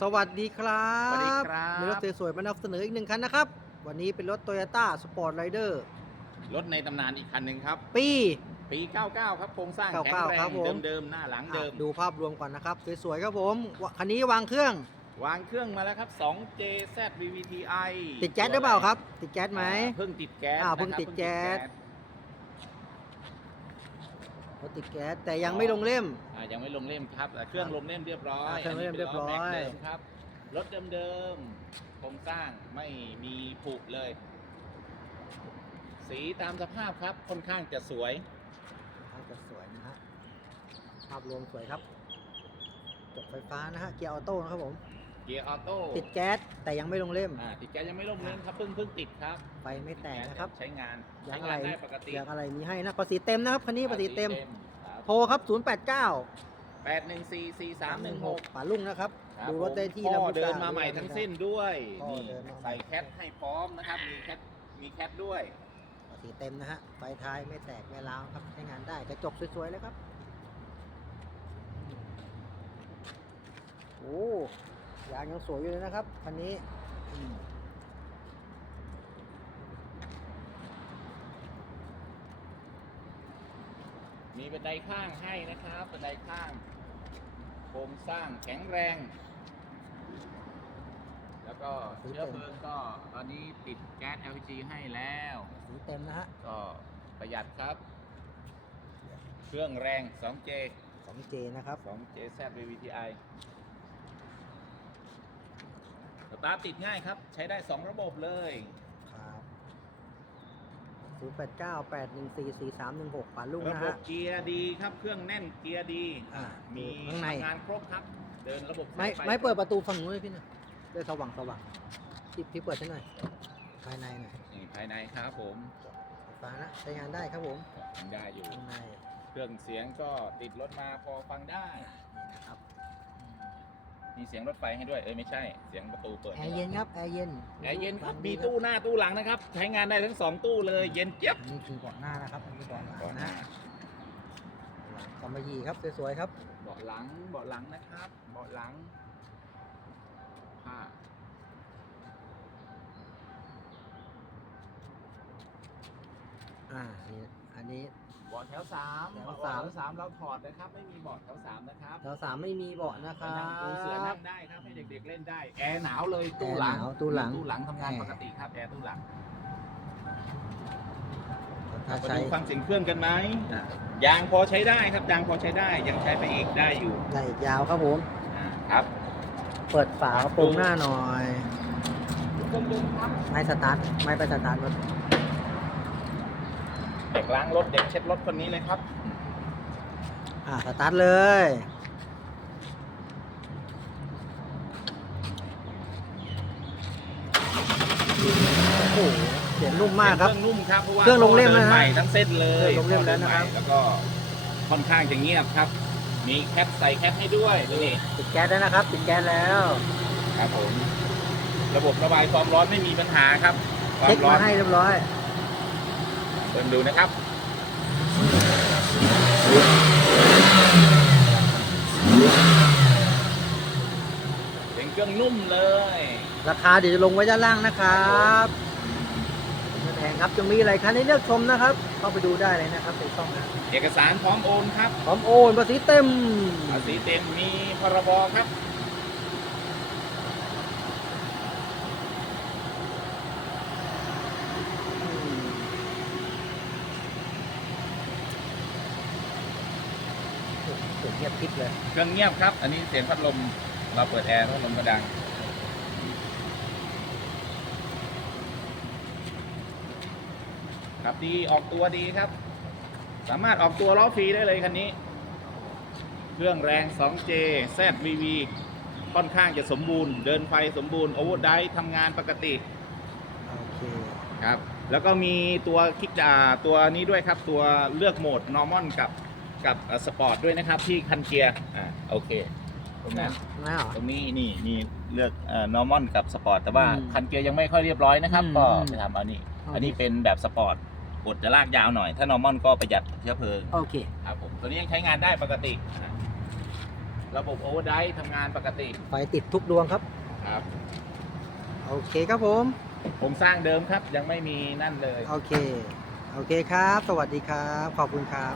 สวัสดีครับสวัสดีครับ มีรถสวยๆมานำเสนออีกหนึ่งคันนะครับ วันนี้เป็นรถ Toyota Sport Rider รถในตำนานอีกคันหนึ่งครับ ปี ปี 99 ครับ โครงสร้าง99แข็งแรครับงผม เดิมๆ หน้าหลังเดิม อะดูภาพรวมก่อนนะครับ สวยๆครับผมวะคันนี้วางเครื่อง วางเครื่องมาแล้วครับ 2JZ VVTi ติดแก๊สหรือเปล่าครับ ติดแก๊สไหม อ่าเพิ่งติดแก๊สอ่านะครับเพิ่งติดแก๊ส รถติดแก๊สแต่ยังอ๋อไม่ลงเล่ม อ่ายังไม่ลงเล่มครับแต่เครื่องลงเล่มเรียบร้อยอ่าเครื่องลงเล่มเรียบร้อย นนี้เป็นล้ Max เดิมครับรถเดิมๆโครงสร้างไม่มีผุเลย สีตามสภาพครับค่อนข้างจะสวย ภาพจะสวยนะฮะภาพรวมสวยครับจบไฟฟ้านะฮะเกียร์ออโต้นะครับผม เกียร์ออโต้ติดแก๊สแต่ยังไม่ลงเล่ม อ่าติดแก๊สยังไม่ลงเล่มครับเพิ่งเพิ่งติดครับไฟไม่แตกนะครับ ใช้งานยาใช้งอะงาไรนได้ปกติยางอะไรมีให้นะภาษีเต็มนะครับคันนี้ภาษีเต็มครับโทรครับ 089 แปดหนึ่งสี่สี่สามหนึ่งหกป่าลุงนะครับ ดูรถได้ที่พ่อลำลูกกเดินมาใหม่ทั้งสิ้นด้วยพ่อนี่เดินมาใหม่ ใส่แคทให้พร้อมนะครับ มีแคทมีแคทด้วย ภาษีเต็มนะฮะ ไฟท้ายไม่แตกไม่ร้าวครับใช้งานได้กระจกสวยๆเลยครับ โอ้ ยางยังสวยอยู่เลยนะครับคันนี้อืมมีบันไดข้างให้นะครับบันไดข้างโครงสร้างแข็งแรง แล้วก็เชื้อเพลิงก็ตอนนี้ติดแก๊ส LPG ให้แล้วสีเต็มนะฮะก็ประหยัดครับ เครื่องแรง 2J 2J นะครับ 2 JZ VVTi ส ตาร์ทติดง่ายครับ ใช้ได้ 2 ระบบเลย ครับ089 814 4316ป่าลุงระนะบบฮะ เกียร์ดีครับเครื่องแน่นเกียร์ดีอ่ามีข้างใน ทำงานครบครับ เดินระบบไม่สายฟไม่เปิดประตูฝั่งนู้นเลยพี่หน่อยได้สว่างสว่างพี่พี่เปิดให้หน่อย ภายในหน่อยนี่ภายในครับผมไฟฟ้านะใช้งานได้ครับผมยังได้อยู่ ข้างในเครื่องเสียงก็ติดรถมาพอฟังได้นี่นะครับ มีเสียงรถไฟให้ด้วย เอ้ยไม่ใช่ เสียงประตูเปิดแอร์เย็นครับแอร์เย็นแอร์เย็นครับฟังมีดีตู้หน้าตู้หลังนะครับ ใช้งานได้ทั้งสองตู้เลย เย็นเจี๊ยบอันนี่คือเบาะหน้านะครับอันนี้เบาะหลังเบาะหนะน้าฮะกำมะหยี่ครับสวยๆครับ เบาะหลัง เบาะหลังนะครับ เบาะหลังผ้า อ่านี่อันนี้ เบาะแถวสามแถวเบาะสามแถวสามเราถอดนะครับ ไม่มีเบาะแถวสามนะครับแถวสามไม่มีเบาะนะครัไปนั่งปูเสือนั่บ งได้ครับให้เด็กๆเล่นได้ แอร์หนาวเลยตู้หลังแอร์หนาวตู้หลัง ตู้หลังทำงานแอร์ปกติครับแอร์ตู้หลังถ้ามาใช้ดูฟังเสียงเครื่องกันไหมยางพอใช้ได้ครับยางพอใช้ได้ยังใช้ไปอีกได้อยู่ไหลยาวครับผม อ่าครับ เปิดฝากระโปรงหน้าหน่อยเครื่องดึงครับไม้สตาร์ทไม้ไปสตาร์ทรถ เด็กล้างรถเด็กเช็ดรถคนนี้เลยครับ อ่าสตาร์ทเลย โอ้โหเสียงนุ่มมากครับ เครื่องนุ่มครับเพราะว่าเครื่องลงเล่มแล้วนะใหม่ทั้งเส้นเลยเครื่องลงเล่มแล้วนะครับ แล้วก็ค่อนข้างจะเงียบครับ มีแคปใส่แคปให้ด้วยนี่ปิดแก๊สแล้วนะครับ ปิดแก๊สแล้ว ครับผม ระบบระบายความร้อนไม่มีปัญหาครับควาเช็มคร้อมานให้เรียบร้อย เปิดดูนะครับเป็นเครื่องนุ่มเลย ราคาเดี๋ยวจะลงไว้ด้านล่างนะครับไม่แพงครับจะมีอะไรคันให้เลือกชมนะครับ เข้าไปดูได้เลยนะครับในช่องนะเอกสารพร้อมโอนครับ พร้อมโอนภาษีเต็มภาษีเต็มมีพรบครับ งเงียบคลิปเลย เครื่องเงียบครับ อันนี้เสียงพัดลม เราเปิดแอร์พัดลมก็ดัง ครับดีออกตัวดีครับ สามารถออกตัวล้อฟรีได้เลยคันนี้ เครื่องแรง 2J ZVV ค่อนข้างจะสมบูรณ์ เดินไฟสมบูรณ์โอเวอร์ไดทำงานปกติ โอเค ครับ แล้วก็มีตัวคลิกอ่าตัวนี้ด้วยครับ ตัวเลือกโหมด normal กับ กับสปอร์ตด้วยนะครับ ที่คันเกียร์อ่าโอเคตรงนั้นไม่เหรอตรงนี้นี่นี่เลือกเอ่อ normal กับสปอร์ตแต่ว่าอืมคันเกียร์ยังไม่ค่อยเรียบร้อยนะครับ อืมก็อืมไปทำเอานี่โอเคอันนี้เป็นแบบสปอร์ตกดจะลากยาวหน่อย ถ้า normal ก็ประหยัดเชื้อเพลิงโอเค ครับผมตัวนี้ยังใช้งานได้ปกติอะระบบโอเวอร์ไดทำงานปกติไฟติดทุกดวงครับ ครับโอเคครับผม ผมสร้างเดิมครับยังไม่มีนั่นเลย โอเค โอเคครับ สวัสดีครับ ขอบคุณครับ